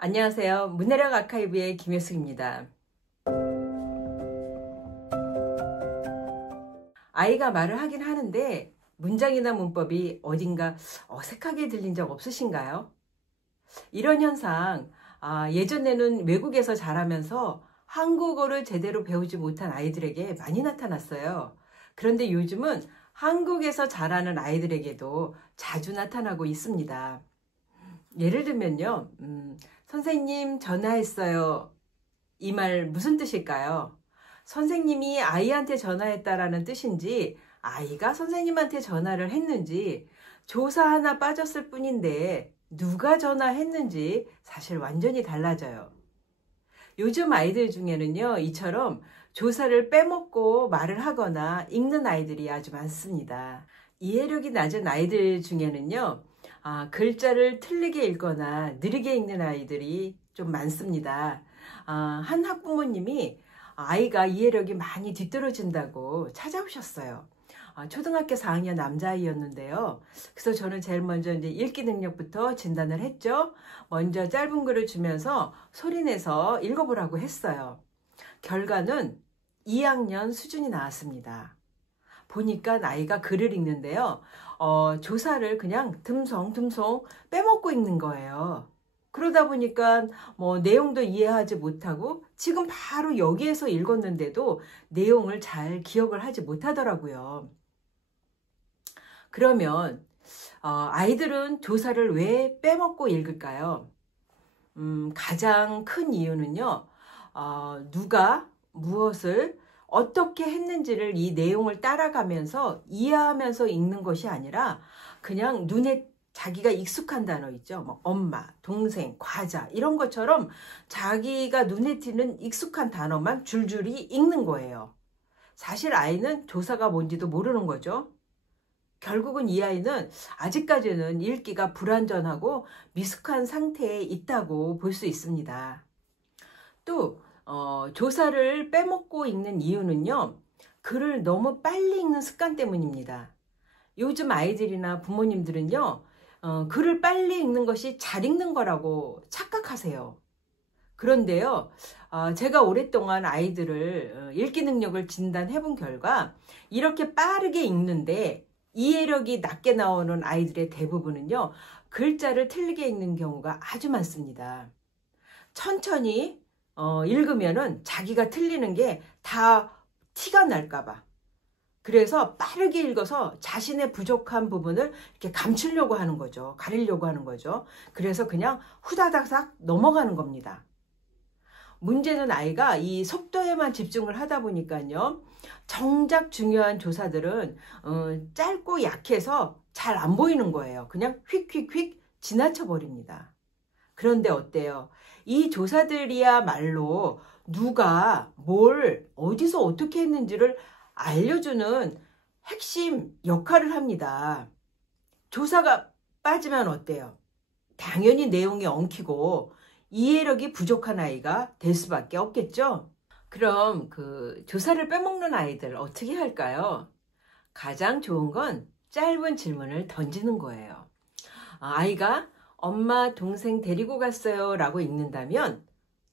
안녕하세요. 문해력 아카이브의 김효숙입니다. 아이가 말을 하긴 하는데 문장이나 문법이 어딘가 어색하게 들린 적 없으신가요? 이런 현상, 예전에는 외국에서 자라면서 한국어를 제대로 배우지 못한 아이들에게 많이 나타났어요. 그런데 요즘은 한국에서 자라는 아이들에게도 자주 나타나고 있습니다. 예를 들면요, 선생님 전화했어요. 이 말 무슨 뜻일까요? 선생님이 아이한테 전화했다라는 뜻인지 아이가 선생님한테 전화를 했는지 조사 하나 빠졌을 뿐인데 누가 전화했는지 사실 완전히 달라져요. 요즘 아이들 중에는요, 이처럼 조사를 빼먹고 말을 하거나 읽는 아이들이 아주 많습니다. 이해력이 낮은 아이들 중에는요, 글자를 틀리게 읽거나 느리게 읽는 아이들이 좀 많습니다. 한 학부모님이 아이가 이해력이 많이 뒤떨어진다고 찾아오셨어요. 초등학교 4학년 남자아이였는데요. 그래서 저는 제일 먼저 이제 읽기 능력부터 진단을 했죠. 먼저 짧은 글을 주면서 소리내서 읽어보라고 했어요. 결과는 2학년 수준이 나왔습니다. 보니까 아이가 글을 읽는데요. 조사를 그냥 듬성듬성 빼먹고 읽는 거예요. 그러다 보니까 내용도 이해하지 못하고 지금 바로 여기에서 읽었는데도 내용을 잘 기억을 하지 못하더라고요. 그러면 아이들은 조사를 왜 빼먹고 읽을까요? 가장 큰 이유는요. 누가 무엇을 어떻게 했는지를 이 내용을 따라가면서 이해하면서 읽는 것이 아니라 그냥 눈에 자기가 익숙한 단어 있죠. 엄마, 동생, 과자 이런 것처럼 자기가 눈에 띄는 익숙한 단어만 줄줄이 읽는 거예요. 사실 아이는 조사가 뭔지도 모르는 거죠. 결국은 이 아이는 아직까지는 읽기가 불완전하고 미숙한 상태에 있다고 볼 수 있습니다. 또 조사를 빼먹고 읽는 이유는요. 글을 너무 빨리 읽는 습관 때문입니다. 요즘 아이들이나 부모님들은요. 글을 빨리 읽는 것이 잘 읽는 거라고 착각하세요. 그런데요. 제가 오랫동안 아이들을 읽기 능력을 진단해 본 결과 이렇게 빠르게 읽는데 이해력이 낮게 나오는 아이들의 대부분은요. 글자를 틀리게 읽는 경우가 아주 많습니다. 천천히 읽으면은 자기가 틀리는 게 다 티가 날까봐. 그래서 빠르게 읽어서 자신의 부족한 부분을 이렇게 감추려고 하는 거죠. 가리려고 하는 거죠. 그래서 그냥 후다닥 넘어가는 겁니다. 문제는 아이가 이 속도에만 집중을 하다 보니까요. 정작 중요한 조사들은 짧고 약해서 잘 안 보이는 거예요. 그냥 휙휙휙 지나쳐 버립니다. 그런데 어때요? 이 조사들이야말로 누가 뭘 어디서 어떻게 했는지를 알려주는 핵심 역할을 합니다. 조사가 빠지면 어때요? 당연히 내용이 엉키고 이해력이 부족한 아이가 될 수밖에 없겠죠? 그럼 그 조사를 빼먹는 아이들 어떻게 할까요? 가장 좋은 건 짧은 질문을 던지는 거예요. 아이가 엄마 동생 데리고 갔어요 라고 읽는다면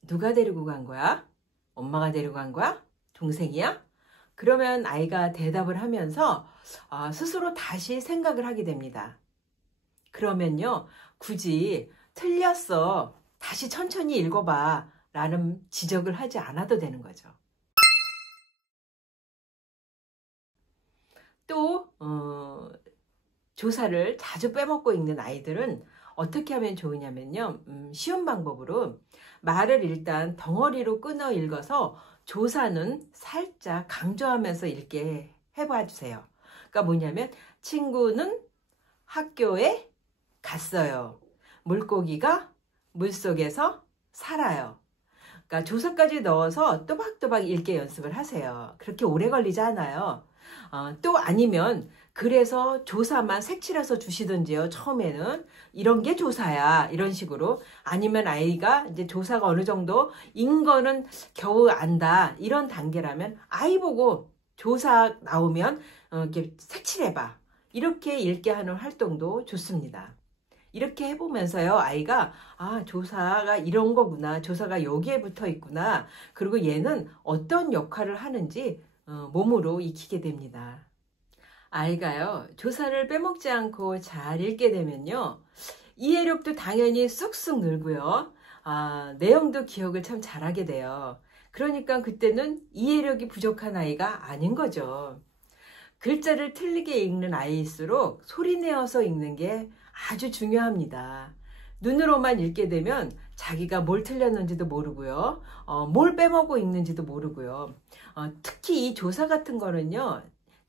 누가 데리고 간 거야? 엄마가 데리고 간 거야? 동생이야? 그러면 아이가 대답을 하면서 스스로 다시 생각을 하게 됩니다. 그러면요, 굳이 틀렸어, 다시 천천히 읽어봐 라는 지적을 하지 않아도 되는 거죠. 또 조사를 자주 빼먹고 읽는 아이들은 어떻게 하면 좋으냐면요. 쉬운 방법으로 말을 일단 덩어리로 끊어 읽어서 조사는 살짝 강조하면서 읽게 해봐 주세요. 그러니까 뭐냐면 친구는 학교에 갔어요. 물고기가 물속에서 살아요. 그러니까 조사까지 넣어서 또박또박 읽게 연습을 하세요. 그렇게 오래 걸리지 않아요. 또 아니면 그래서 조사만 색칠해서 주시든지요. 처음에는 이런 게 조사야 이런 식으로. 아니면 아이가 이제 조사가 어느 정도 인 거는 겨우 안다 이런 단계라면 아이 보고 조사 나오면 이렇게 색칠해봐 이렇게 읽게 하는 활동도 좋습니다. 이렇게 해보면서요, 아이가 조사가 이런 거구나, 조사가 여기에 붙어 있구나, 그리고 얘는 어떤 역할을 하는지 몸으로 익히게 됩니다. 아이가요, 조사를 빼먹지 않고 잘 읽게 되면요, 이해력도 당연히 쑥쑥 늘고요, 내용도 기억을 참 잘하게 돼요. 그러니까 그때는 이해력이 부족한 아이가 아닌 거죠. 글자를 틀리게 읽는 아이일수록 소리 내어서 읽는 게 아주 중요합니다. 눈으로만 읽게 되면 자기가 뭘 틀렸는지도 모르고요. 뭘 빼먹고 읽는지도 모르고요. 특히 이 조사 같은 거는요.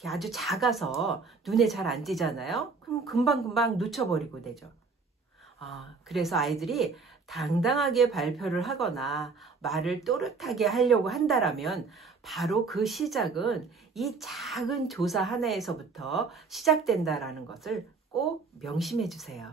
아주 작아서 눈에 잘 안 띄잖아요. 그럼 금방금방 놓쳐버리고 되죠. 그래서 아이들이 당당하게 발표를 하거나 말을 또렷하게 하려고 한다라면 바로 그 시작은 이 작은 조사 하나에서부터 시작된다라는 것을 꼭 명심해 주세요.